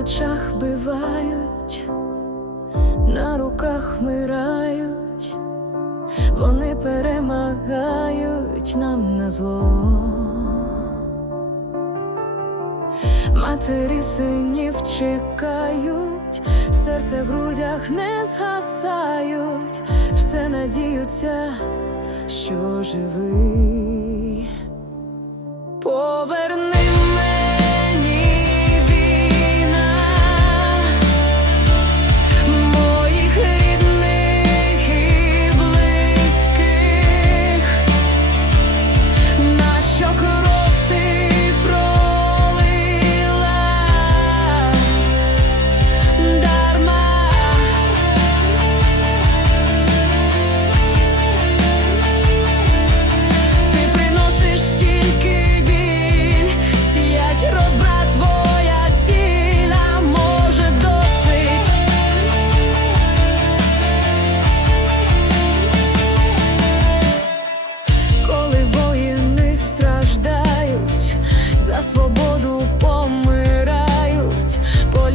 очах вбивають, на руках вмирають, вони перемагають нам на зло. Матері синів чекають, серце в грудях не згасають, все надіються, що живий.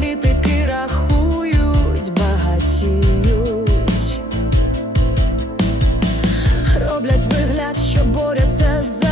політики рахують, багатіють, роблять вигляд, що борються за.